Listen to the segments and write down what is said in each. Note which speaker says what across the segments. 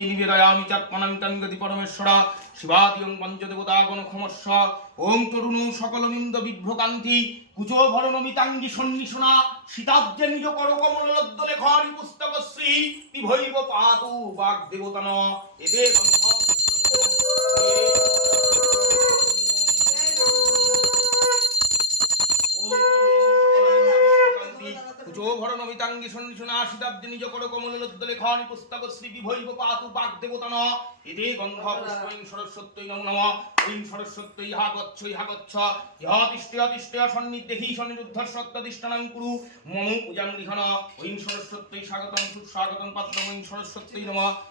Speaker 1: নিবেদয়ামি চাত্মনাং গতি পরমেশ্বরা, শিবাদিয়ং পঞ্চদেবতা গণক্ষমস্ব, ওং তরুণ সকলমিন্দ বিভ্রকান্তি, কুচো ভরণমিতাঙ্গি সন্নিশনা সীতাব্জে নিজ কর কমলদ্দলে ঘরি পুস্তকশ্রী, বিভৈব পাতু বাগদেবতা ন এদে কুচো শীতাব্জে নিজ কর কমলদ্দলে পুস্তক শ্রী বিভৈব পাতু পাক দেবতন এদে গন্ধ পুষ্পৈং সরস্বত্যৈ নম নমঃ। ঐং সরস্বত্যৈ ইহা গচ্ছ ইহা গচ্ছ ইহ তিষ্ঠে তিষ্ঠে সন্নিদেহি সন্নিরুদ্ধ সত্যদিষ্টানাং কুরু। মম পূজাং গৃহণ ঐং সরস্বত্যৈ স্বাগতং সুস্বাগতং পাত্রম ঐং সরস্বত্যৈ নমঃ।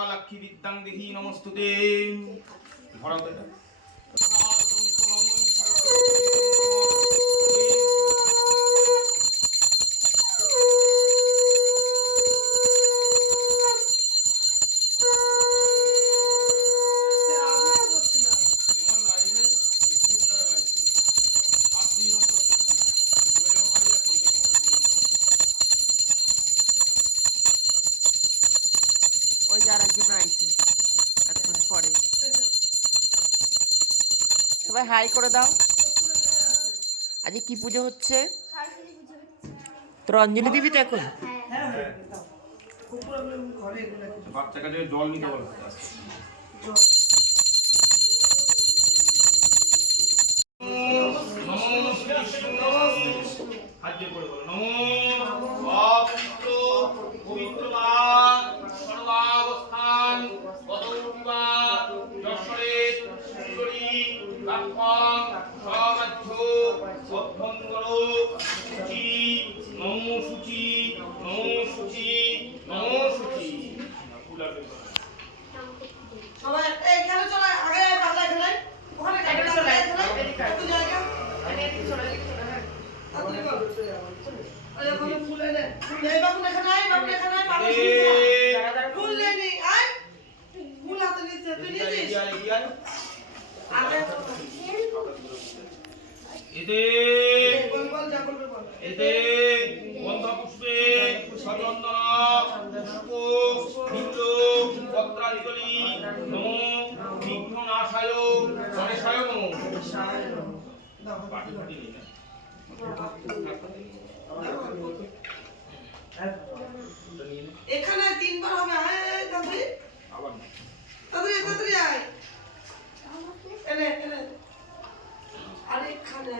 Speaker 1: বিশ্বলোকে বিদ্যাং দেহি নমস্তুতে। ধরাও
Speaker 2: সবাই হাই করে দাও। আজকে কি পুজো হচ্ছে? তোর অঞ্জলি দিবি তো এখন?
Speaker 1: বাচ্চা কাছে জল নিতে নমো কৃষ্ণ নমো শুচি নমো শুচি নমো শুচি
Speaker 3: সবাই এই খেলে চলে আগে পাল্লা খেলাই ওখানে কাটে। চলে কত জায়গা তাড়াতাড়ি কর ওই ওখানে ফুল এনে ফুল এই বাবু এখানে আয় বাবু এখানে আয় বাবু ফুল নিয়ে আয়। ফুল হাতে নিচ্ছে তুই নিয়েছিস? আগে
Speaker 1: এতে
Speaker 3: বল। বল যা বলবে বল।
Speaker 1: এতে না।
Speaker 3: এখানে তিনবার হবে আয় তাড়াতাড়ি।
Speaker 1: আবার
Speaker 3: তাড়াতাড়ি তাড়াতাড়ি আয়। এনে এনে। আরে এখানে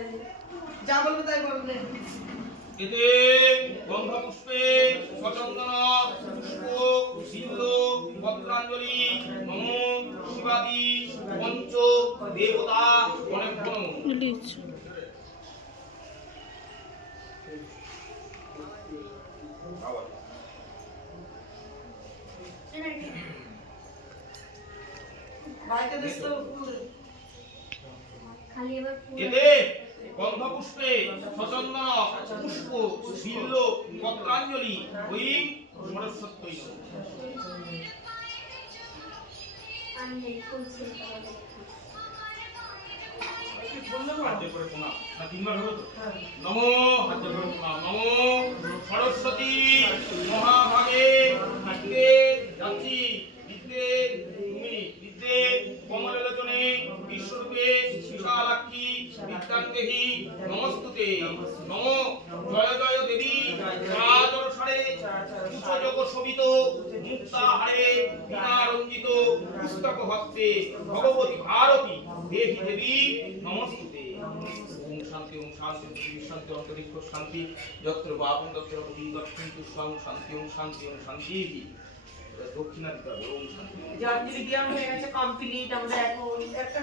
Speaker 3: যা বলবে তাই বলবে।
Speaker 1: এতে গন্ধ পুষ্পে সচন্দন বিল্ল পত্রাঞ্জলি নমো শিবাদি পঞ্চ দেবতা অনেক পুষ্পে সচন্দন পুষ্প বিল্ল পত্রাঞ্জলি ওই
Speaker 3: হ্যাঁ।
Speaker 1: নমো নমো সরস্বতী মহাভাগে যাচ্ছি। বিদ্যাঙ্গেহি নমস্তুতে। নমো জয় জয় দেবী রাজর সারে বিশ্বযোগ শোভিত মুক্তাহারে বিনারঞ্জিত পুস্তক হস্তে ভগবতী ভারতী দেবী দেবী নমস্তুতে। শান্তি ওম শান্তি শান্তি অন্তরিক্ষ শান্তি যত্র বাপং তত্র পতি গচ্ছন্তু স্বং শান্তি ওম শান্তি ওম শান্তি দক্ষিণাধিকার ওম শান্তি।
Speaker 3: যে হয়ে গেছে কমপ্লিট আমরা এখন একটা